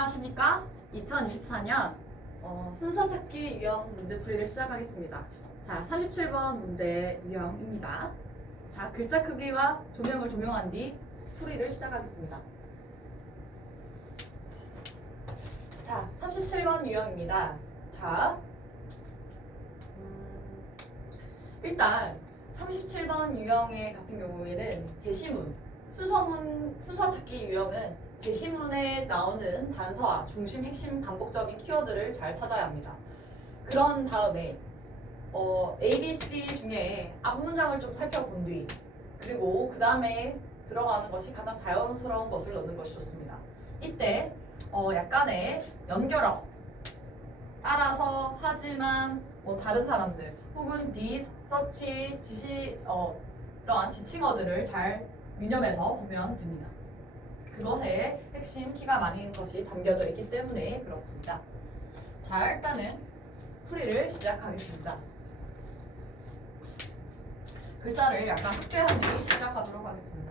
안녕하십니까? 2024년 순서 찾기 유형 문제풀이를 시작하겠습니다. 자, 37번 문제 유형입니다. 자, 글자 크기와 조명을 조명한 뒤 풀이를 시작하겠습니다. 자, 37번 유형입니다. 자, 일단 37번 유형의 같은 경우에는 제시문, 순서 찾기 유형은 제시문에 나오는 단서와 중심, 핵심, 반복적인 키워드를 잘 찾아야 합니다. 그런 다음에 A, B, C 중에 앞문장을 좀 살펴본 뒤 그리고 그 다음에 들어가는 것이 가장 자연스러운 것을 넣는 것이 좋습니다. 이때 약간의 연결어 따라서 하지만 다른 사람들 혹은 this, such, 지시 이러한 지칭어들을 잘 유념해서 보면 됩니다. 그것에 핵심 키가 많이 있는 것이 담겨져 있기 때문에 그렇습니다. 자, 일단은 풀이를 시작하겠습니다. 글자를 약간 확대한 뒤 시작하도록 하겠습니다.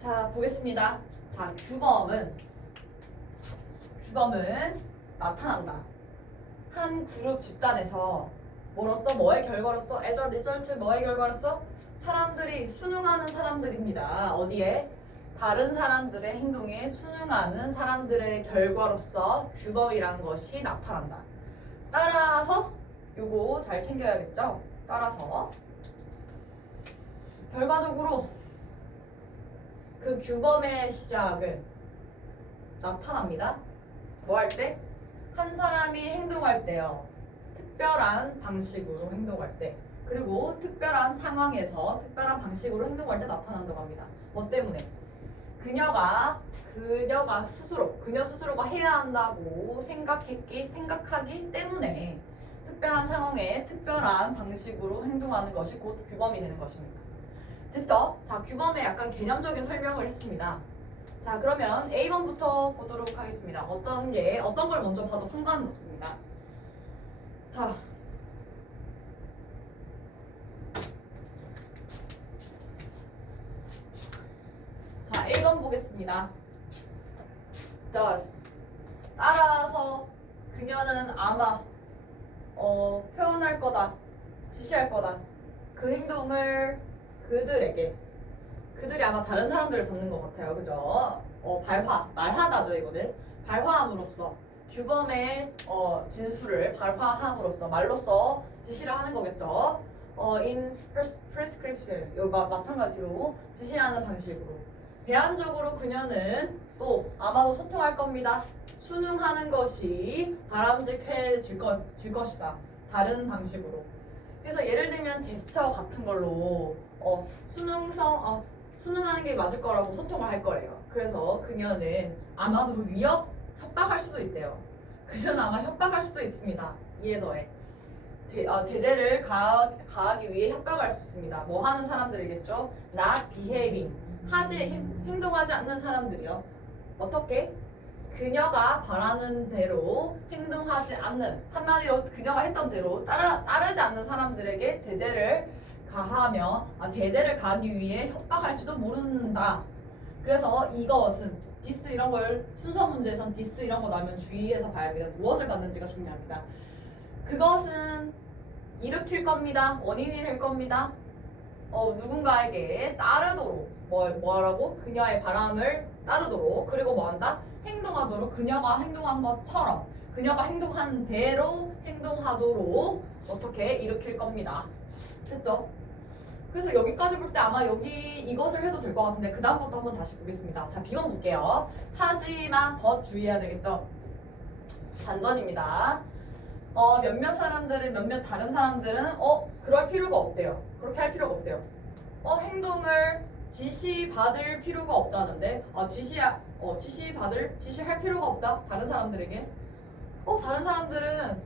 자, 보겠습니다. 자, 규범은 나타난다. 한 그룹 집단에서 뭐로써 뭐의 결과로서 리절트 뭐의 결과로서 사람들이 순응하는 사람들입니다. 어디에? 다른 사람들의 행동에 순응하는 사람들의 결과로서 규범이라는 것이 나타난다. 따라서 요거 잘 챙겨야겠죠? 따라서 결과적으로 그 규범의 시작은 나타납니다. 뭐 할 때? 한 사람이 행동할 때요. 특별한 방식으로 행동할 때 그리고 특별한 상황에서 특별한 방식으로 행동할 때 나타난다고 합니다. 뭐 때문에? 그녀 스스로가 해야 한다고 생각하기 때문에 특별한 상황에 특별한 방식으로 행동하는 것이 곧 규범이 되는 것입니다. 됐죠? 자, 규범의 약간 개념적인 설명을 했습니다. 자, 그러면 A번부터 보도록 하겠습니다. 어떤 걸 먼저 봐도 상관은 없습니다. 자, 자, 1번 보겠습니다. Does. 따라서 그녀는 아마 표현할 거다, 지시할 거다. 그 행동을 그들이 아마 다른 사람들을 받는 것 같아요. 그죠? 말하다죠, 이거는. 발화함으로써 규범의 진술을 발화함으로써 말로써 지시를 하는 거겠죠. in prescription 이거 마찬가지로 지시하는 방식으로 대안적으로 그녀는 또 아마도 소통할 겁니다. 순응하는 것이 바람직해질 것이다. 다른 방식으로. 그래서 예를 들면 제스처 같은 걸로 순응하는 게 맞을 거라고 소통을 할 거래요. 그래서 그녀는 아마도 협박할 수도 있대요. 그녀는 아마 협박할 수도 있습니다. 이에 더해 제재를 가하기 위해 협박할 수 있습니다. 뭐 하는 사람들이겠죠? Not behaving. 행동하지 않는 사람들이요. 어떻게? 그녀가 바라는 대로 행동하지 않는, 한마디로 그녀가 했던 대로 따르지 않는 사람들에게 제재를 가하기 위해 협박할지도 모른다. 그래서 이것은 디스 이런 걸 순서 문제에선 디스 이런 거 나오면 주의해서 봐야 합니다. 무엇을 받는지가 중요합니다. 그것은 일으킬 겁니다. 원인이 될 겁니다. 누군가에게 따르도록 뭐라고? 그녀의 바람을 따르도록 그리고 뭐한다? 행동하도록 그녀가 행동한 것처럼 그녀가 행동한 대로 행동하도록 어떻게 일으킬 겁니다. 됐죠? 그래서 여기까지 볼 때 아마 이것을 해도 될 것 같은데 그 다음 것도 한번 다시 보겠습니다. 자, B번 볼게요. 하지만 더 주의해야 되겠죠? 반전입니다. 몇몇 다른 사람들은 그럴 필요가 없대요. 그렇게 할 필요가 없대요. 행동을 지시받을 필요가 없다는데 지시할 필요가 없다. 다른 사람들에게 다른 사람들은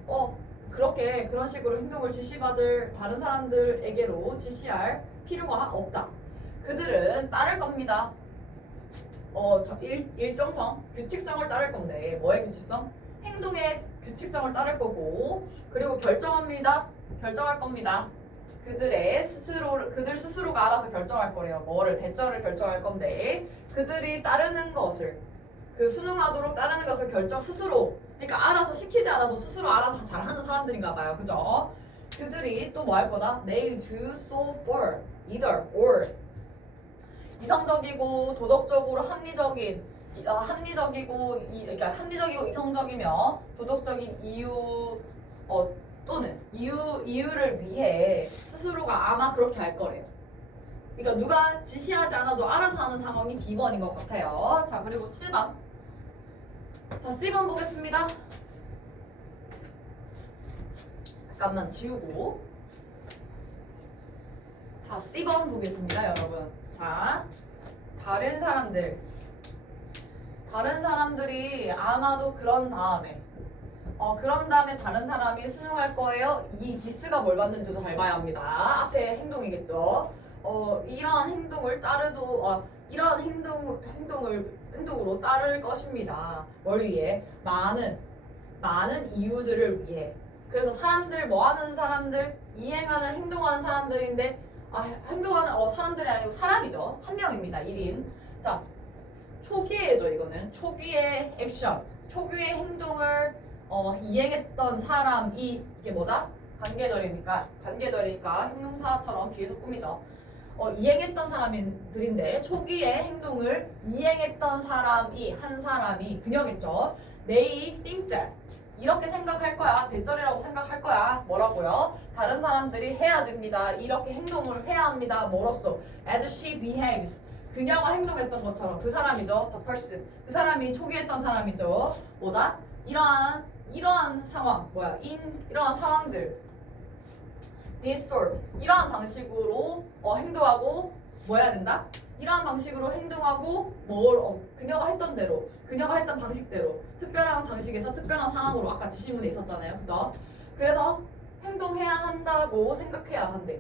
그런 식으로 행동을 지시받을 다른 사람들에게로 지시할 필요가 없다. 그들은 따를 겁니다. 일정성, 규칙성을 따를 건데 뭐의 규칙성? 행동의 규칙성을 따를 거고 그리고 결정할 겁니다. 그들 스스로가 알아서 결정할 거래요. 뭐를 대절을 결정할 건데 그들이 따르는 것을 그 순응하도록 따르는 것을 스스로 그러니까 알아서 시키지 않아도 스스로 알아서 잘하는 사람들인가 봐요. 그죠? 그들이 또 뭐 할 거다? They do so for either or 이성적이고 도덕적으로 그러니까 합리적이고 이성적이며 도덕적인 이유 또는 이유를 위해 스스로가 아마 그렇게 할 거래요. 그러니까 누가 지시하지 않아도 알아서 하는 상황이 B번인 것 같아요. 자, 그리고 C번. 자, C번 보겠습니다. 잠깐만 지우고. 자, C번 보겠습니다, 여러분. 자, 다른 사람들이 아마도 그런 다음에 다른 사람이 수능할 거예요. 이 디스가 뭘 받는지도 잘 봐야 합니다. 앞에 행동이겠죠. 이러한 행동을 이러한 행동으로 따를 것입니다. 뭘 위해? 많은 이유들을 위해. 그래서 뭐하는 사람들, 행동하는 사람들인데, 행동하는 사람들이 아니고 사람이죠. 한 명입니다. 1인. 자, 초기에죠. 이거는 초기의 액션, 초기의 행동을 이행했던 사람이 이게 뭐다? 관계절이니까 형용사처럼 뒤에서 꾸미죠. 이행했던 사람들인데 초기에 행동을 이행했던 한 사람이 그녀겠죠. They think that 이렇게 생각할 거야. 대절이라고 생각할 거야. 뭐라고요? 다른 사람들이 해야 됩니다. 이렇게 행동을 해야 합니다. 뭐로써? As she behaves. 그녀가 행동했던 것처럼 그 사람이죠. The person. 그 사람이 초기에 했던 사람이죠. 뭐다? 이러한 상황, 이러한 상황들, this sort, 이러한 방식으로 행동하고 뭐 해야 된다? 이러한 방식으로 행동하고 그녀가 했던 방식대로 특별한 방식에서 특별한 상황으로 아까 지시문에 있었잖아요, 그죠? 그래서 행동해야 한다고 생각해야 한대,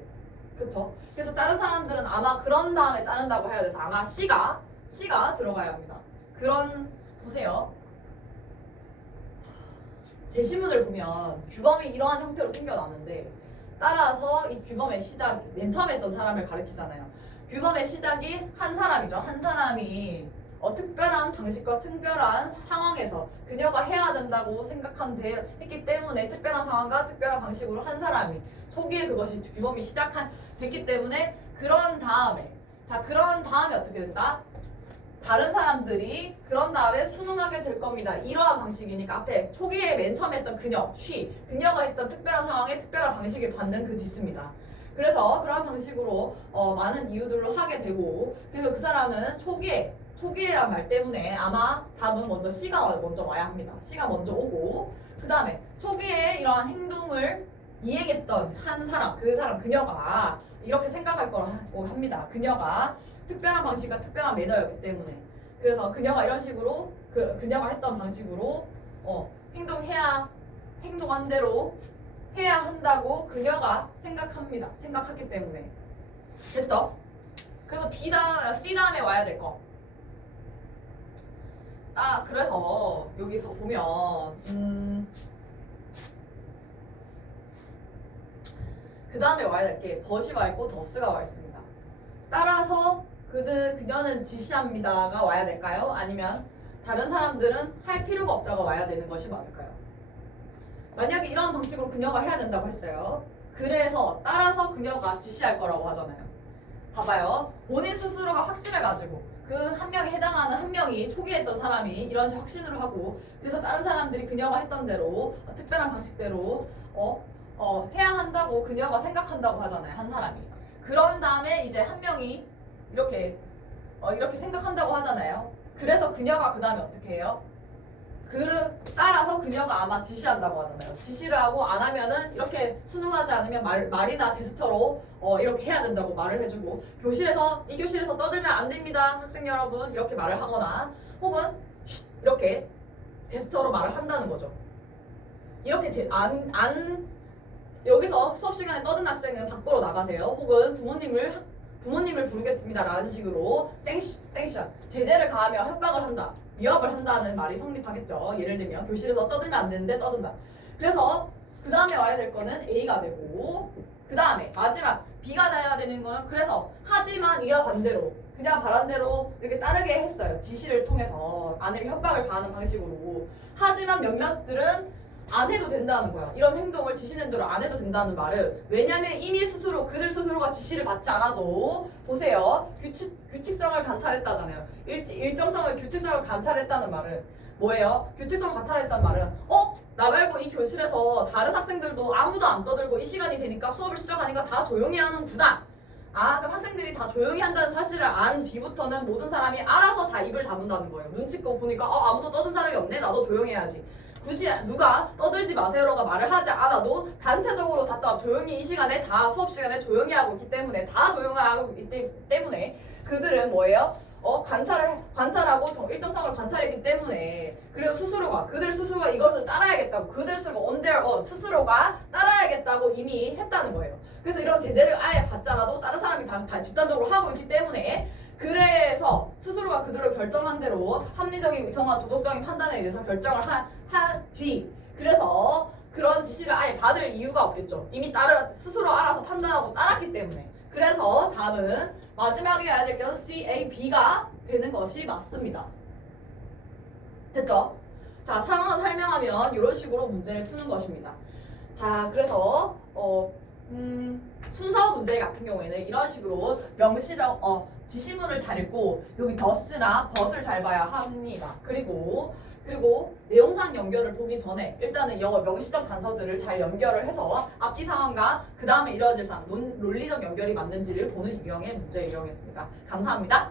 그쵸? 그래서 다른 사람들은 아마 그런 다음에 따른다고 해야 돼서 아마 C가 들어가야 합니다. 보세요. 제시문을 보면 규범이 이러한 형태로 생겨나는데 따라서 이 규범의 시작이 맨 처음에 했던 사람을 가리키잖아요. 규범의 시작이 한 사람이죠. 한 사람이 특별한 방식과 특별한 상황에서 그녀가 해야 된다고 했기 때문에 특별한 상황과 특별한 방식으로 한 사람이 초기에 그것이 규범이 됐기 때문에 그런 다음에 어떻게 된다? 다른 사람들이 그런 다음에 수능하게 될 겁니다. 이러한 방식이니까 앞에 초기에 맨 처음에 했던 그녀가 했던 특별한 상황에 특별한 방식을 받는 그 디스입니다. 그래서 그러한 방식으로 많은 이유들로 하게 되고 그래서 그 사람은 초기에란 말 때문에 아마 답은 먼저 C가 먼저 와야 합니다. C가 먼저 오고 그 다음에 초기에 이러한 행동을 이행했던 그녀가 이렇게 생각할 거라고 합니다. 그녀가 특별한 방식과 특별한 매너였기 때문에 그래서 그녀가 이런 식으로 그녀가 했던 방식으로 행동한 대로 해야 한다고 그녀가 생각했기 때문에 됐죠? 그래서 C 다음에 와야 될 거. 그래서 여기서 보면 그 다음에 와야 될 게 but이 와 있고 does가 와 있습니다. 따라서 그녀는 지시합니다가 와야 될까요? 아니면 다른 사람들은 할 필요가 없다가 와야 되는 것이 맞을까요? 만약에 이런 방식으로 그녀가 해야 된다고 했어요. 그래서 따라서 그녀가 지시할 거라고 하잖아요. 봐봐요. 본인 스스로가 확신을 가지고 그 한 명에 해당하는 한 명이 초기에 했던 사람이 이런 식으로 확신을 하고 그래서 다른 사람들이 그녀가 했던 대로 특별한 방식대로 해야 한다고 그녀가 생각한다고 하잖아요. 한 사람이. 그런 다음에 이제 한 명이 이렇게 생각한다고 하잖아요. 그래서 그녀가 그 다음에 어떻게 해요? 따라서 그녀가 아마 지시한다고 하잖아요. 지시를 하고 안 하면은 이렇게 수능하지 않으면 말이나 제스처로 이렇게 해야 된다고 말을 해주고 이 교실에서 떠들면 안 됩니다. 학생 여러분 이렇게 말을 하거나 혹은 이렇게 제스처로 말을 한다는 거죠. 이렇게 여기서 수업 시간에 떠든 학생은 밖으로 나가세요. 혹은 부모님을 부르겠습니다라는 식으로 생션 제재를 가하며 협박을 한다, 위협을 한다는 말이 성립하겠죠. 예를 들면 교실에서 떠들면 안 되는데 떠든다. 그래서 그 다음에 와야 될 거는 A가 되고, 그 다음에 마지막 B가 돼야 되는 거는, 그래서 하지만 이와 반대로 그냥 바란대로 이렇게 따르게 했어요. 지시를 통해서 아니면 협박을 가하는 방식으로. 하지만 몇몇들은 안 해도 된다는 거야. 이런 행동을 지시된 대로 안 해도 된다는 말은, 왜냐면 이미 스스로 그들 스스로가 지시를 받지 않아도, 보세요. 규칙성을 관찰했다잖아요. 일정성을 규칙성을 관찰했다는 말은 뭐예요? 규칙성을 관찰했다는 말은 나 말고 이 교실에서 다른 학생들도 아무도 안 떠들고 이 시간이 되니까 수업을 시작하니까 다 조용히 하는구나. 그럼 학생들이 다 조용히 한다는 사실을 안 뒤부터는 모든 사람이 알아서 다 입을 다문다는 거예요. 눈치껏 보니까 아무도 떠든 사람이 없네. 나도 조용해야지. 굳이 누가 떠들지 마세요라고 말을 하지 않아도 단체적으로 다 조용히 이 시간에 다 수업 시간에 조용히 하고 있기 때문에, 다 조용히 하고 있기 때문에 그들은 뭐예요? 관찰하고 일정성을 관찰했기 때문에, 그리고 그들 스스로가 이것을 따라야겠다고, 그들 스스로가 on their own, 스스로가 따라야겠다고 이미 했다는 거예요. 그래서 이런 제재를 아예 받지 않아도 다른 사람이 다 집단적으로 하고 있기 때문에, 그래서 스스로가 그들을 결정한 대로 합리적인 이성과 도덕적인 판단에 의해서 결정을 한 뒤, 그래서 그런 지시를 아예 받을 이유가 없겠죠. 이미 스스로 알아서 판단하고 따랐기 때문에. 그래서 답은 마지막에 해야 될 것은 C, A, B가 되는 것이 맞습니다. 됐죠? 자, 상황을 설명하면 이런 식으로 문제를 푸는 것입니다. 자, 그래서 순서 문제 같은 경우에는 이런 식으로 지시문을 잘 읽고 여기 더스나 벗을 잘 봐야 합니다. 그리고 내용상 연결을 보기 전에 일단은 명시적 단서들을 잘 연결을 해서 앞뒤 상황과 그 다음에 이루어질 논리적 연결이 맞는지를 보는 유형의 문제 유형이었습니다. 감사합니다.